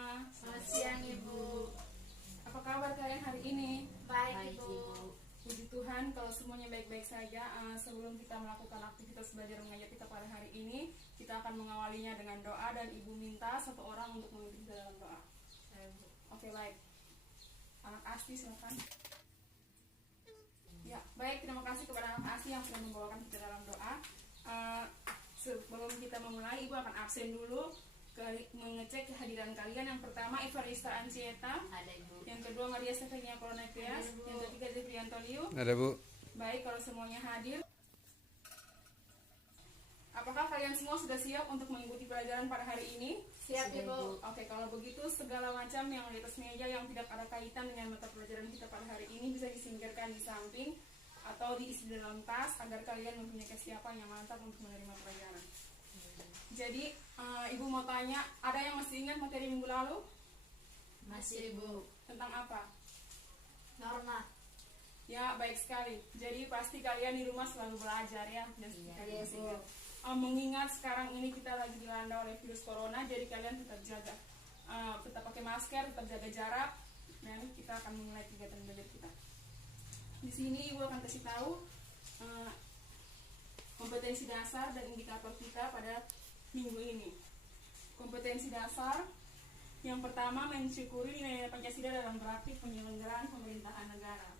semua. Selamat siang Ibu. Apa kabar kalian hari ini? Baik Ibu. Puji Tuhan kalau semuanya baik-baik saja. Sebelum kita melakukan aktivitas belajar mengajar kita pada hari ini, kita akan mengawalinya dengan doa dan Ibu minta satu orang untuk memimpin kita dalam doa. Oke, baik. Anak Asti silakan. Ya, baik, terima kasih kepada anak Asti yang sudah membawakan kita dalam doa. Sebelum kita memulai, Ibu akan absen dulu mengecek kehadiran kalian. Yang pertama Evarista Ancieta, Ada Ibu. yang kedua Maria Stefania Kolonepias, yang ketiga Zefri Antonio. Ada Bu. Baik, kalau semuanya hadir, apakah kalian semua sudah siap untuk mengikuti pelajaran pada hari ini? Siap Ibu. Oke, kalau begitu segala macam yang di atas meja yang tidak ada kaitan dengan mata pelajaran kita pada hari ini bisa disingkirkan di samping atau diisi di dalam tas agar kalian mempunyai kesiapan yang mantap untuk menerima pelajaran. Jadi, Ibu mau tanya, ada yang masih ingat materi minggu lalu? Masih Ibu. Tentang apa? Norma. Ya, baik sekali. Jadi pasti kalian di rumah selalu belajar ya. Dan kalian masih ingat. Mengingat sekarang ini kita lagi dilanda oleh virus corona, jadi kalian tetap jaga, tetap pakai masker, tetap jaga jarak, dan kita akan memulai kegiatan belajar kita. Di sini Ibu akan kasih tahu kompetensi dasar dan indikator kita pada minggu ini. Kompetensi dasar yang pertama, mensyukuri nilai Pancasila dalam praktik penyelenggaraan pemerintahan negara.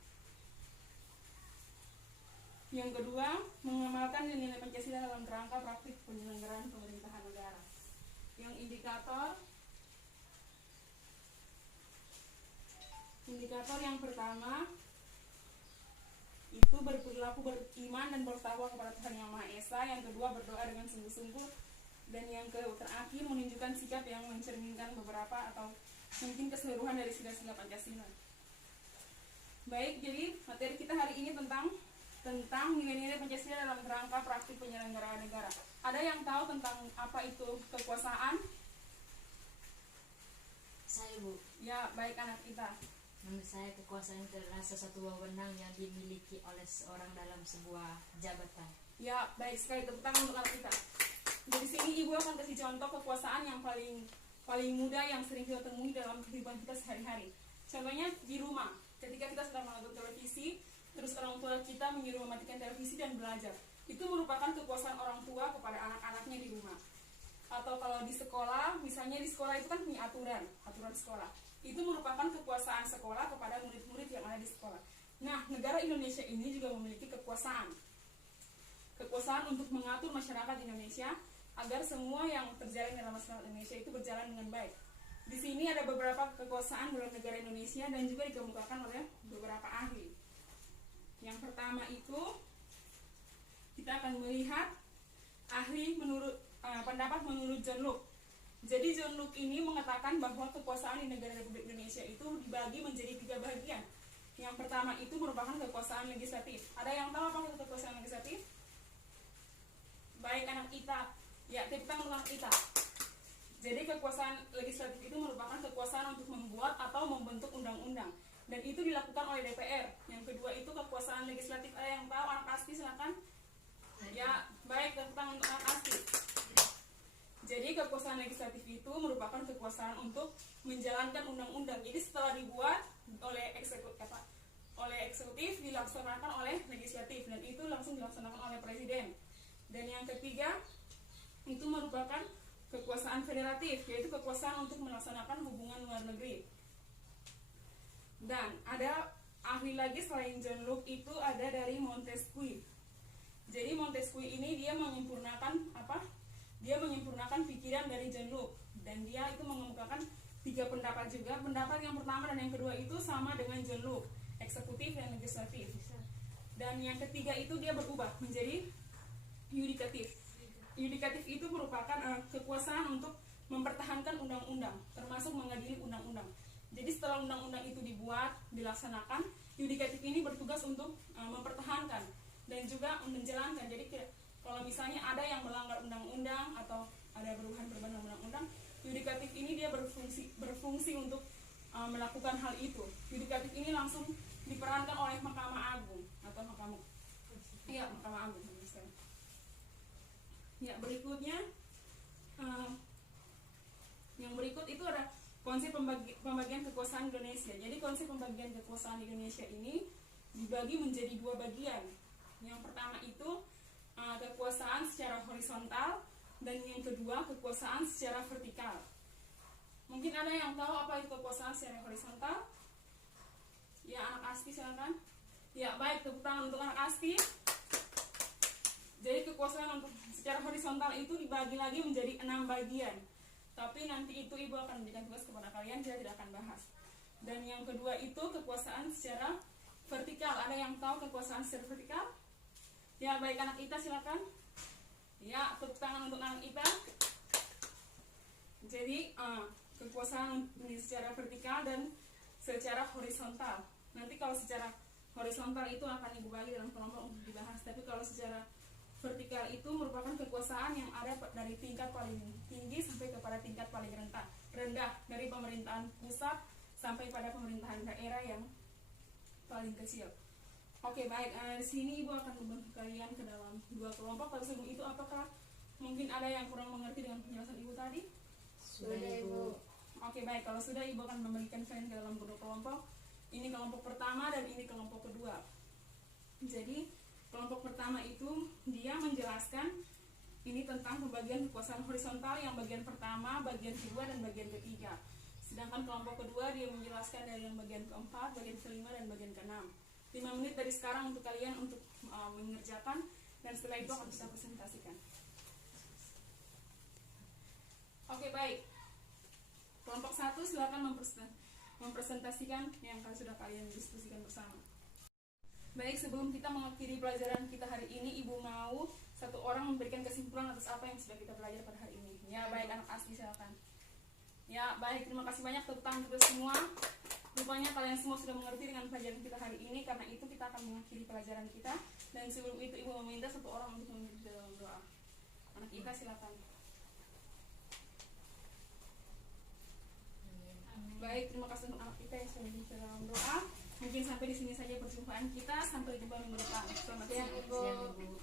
Yang kedua, mengamalkan nilai Pancasila dalam kerangka praktik penyelenggaraan pemerintahan negara. Yang indikator yang pertama itu berperilaku beriman dan bertakwa kepada Tuhan Yang Maha Esa. Yang kedua, berdoa dengan sungguh-sungguh. Dan yang terakhir, menunjukkan sikap yang mencerminkan beberapa atau mungkin keseluruhan dari sila-sila Pancasila. Baik, jadi materi kita hari ini tentang nilai-nilai Pancasila dalam kerangka praktik penyelenggaraan negara. Ada yang tahu tentang apa itu kekuasaan? Saya Bu. Ya, baik anak kita. Menurut saya kekuasaan itu adalah sesuatu wewenang yang dimiliki oleh seorang dalam sebuah jabatan. Ya, baik sekali, tepuk tangan untuk anak kita. Dari sini Ibu akan kasih contoh kekuasaan yang paling mudah yang sering kita temui dalam kehidupan kita sehari-hari. Contohnya di rumah, ketika kita sedang menonton televisi, terus orang tua kita menyuruh mematikan televisi dan belajar. Itu merupakan kekuasaan orang tua kepada anak-anaknya di rumah. Atau kalau di sekolah, misalnya di sekolah itu kan punya aturan sekolah. Itu merupakan kekuasaan sekolah kepada murid-murid yang ada di sekolah. Nah, negara Indonesia ini juga memiliki kekuasaan untuk mengatur masyarakat Indonesia agar semua yang terjalin dalam masyarakat Indonesia itu berjalan dengan baik. Di sini ada beberapa kekuasaan dalam negara Indonesia dan juga dikemukakan oleh beberapa ahli. Yang pertama itu kita akan melihat ahli pendapat menurut John Locke. Jadi John Locke ini mengatakan bahwa kekuasaan di negara Republik Indonesia itu dibagi menjadi 3 bagian. Yang pertama itu merupakan kekuasaan legislatif. Ada yang tahu apa itu kekuasaan legislatif? Baik anak kita. Ya, tepuk tangan anak kita. Jadi kekuasaan legislatif itu merupakan kekuasaan untuk membuat atau membentuk undang-undang. Dan itu dilakukan oleh DPR. Yang kedua itu kekuasaan legislatif. Ada yang tahu? Anak Asti silakan. Ya, baik, tepuk tangan untuk anak Asti. Jadi kekuasaan legislatif itu merupakan kekuasaan untuk menjalankan undang-undang. Jadi setelah dibuat oleh eksekutif dilaksanakan oleh legislatif dan itu langsung dilaksanakan oleh presiden. Dan yang ketiga itu merupakan kekuasaan federatif, yaitu kekuasaan untuk melaksanakan hubungan luar negeri. Dan ada ahli lagi selain John Locke itu ada dari Montesquieu. Jadi Montesquieu ini dia menyempurnakan pikiran dari John Locke dan dia itu mengemukakan 3 pendapat juga. Pendapat yang pertama dan yang kedua itu sama dengan John Locke, eksekutif dan legislatif. Dan yang ketiga itu dia berubah menjadi yudikatif. Yudikatif itu merupakan kekuasaan untuk mempertahankan undang-undang, termasuk mengadili undang-undang. Jadi setelah undang-undang itu dibuat, dilaksanakan, yudikatif ini bertugas untuk mempertahankan dan juga menjalankan. Jadi kalau misalnya ada yang melanggar undang-undang atau ada perubahan undang-undang, yudikatif ini dia berfungsi untuk melakukan hal itu. Yudikatif ini langsung diperankan oleh Mahkamah Agung atau Mahkamah Agung. Ya, berikutnya yang berikut itu ada konsep pembagian kekuasaan Indonesia. Jadi konsep pembagian kekuasaan Indonesia ini dibagi menjadi dua bagian. Yang pertama itu kekuasaan secara horizontal, dan yang kedua kekuasaan secara vertikal. Mungkin ada yang tahu apa itu kekuasaan secara horizontal? Ya, anak ASTI silakan. Ya, baik, tepuk tangan untuk anak ASTI. Jadi kekuasaan untuk secara horizontal itu dibagi lagi menjadi 6 bagian. Tapi nanti itu ibu akan memberikan tugas kepada kalian, saya tidak akan bahas. Dan yang kedua itu kekuasaan secara vertikal. Ada yang tahu kekuasaan secara vertikal? Ya, baik, anak Ita silakan. Ya, tepuk tangan untuk anak Ita. Jadi kekuasaan secara vertikal dan secara horizontal. Nanti kalau secara horizontal itu akan ibu bagi dalam kelompok untuk dibahas. Tapi kalau secara vertikal itu merupakan kekuasaan yang ada dari tingkat paling tinggi sampai kepada tingkat paling rendah, dari pemerintahan pusat sampai pada pemerintahan daerah yang paling kecil. Oke, baik, di sini ibu akan membantu kalian ke dalam 2 kelompok. Tapi sebelum itu, apakah mungkin ada yang kurang mengerti dengan penjelasan ibu tadi? Sudah, Ibu. Oke, baik, kalau sudah ibu akan membagikan kalian ke dalam 2 kelompok. Ini kelompok pertama dan ini kelompok kedua. Jadi kelompok pertama itu dia menjelaskan ini tentang pembagian kekuasaan horizontal yang bagian pertama, bagian kedua, dan bagian ketiga. Sedangkan kelompok kedua dia menjelaskan dari yang bagian keempat, bagian kelima, dan bagian keenam. 5 menit dari sekarang untuk kalian untuk mengerjakan, dan setelah itu akan kita presentasikan. Oke, baik. Kelompok 1 silakan mempresentasikan yang sudah kalian diskusikan bersama. Baik, sebelum kita mengakhiri pelajaran kita hari ini, ibu mau satu orang memberikan kesimpulan atas apa yang sudah kita pelajari pada hari ini. Ya, baik, anak ASTI silakan. Ya, baik, terima kasih banyak, tepuk tangan untuk semua. Rupanya kalian semua sudah mengerti dengan pelajaran kita hari ini. Karena itu kita akan mengakhiri pelajaran kita. Dan sebelum itu ibu meminta satu orang untuk memimpin dalam doa. Anak Ita silakan. Baik, terima kasih untuk anak kita yang sudah memimpin dalam doa. Mungkin sampai di sini saja perjumpaan kita. Sampai jumpa minggu depan. Selamat siang, Ibu.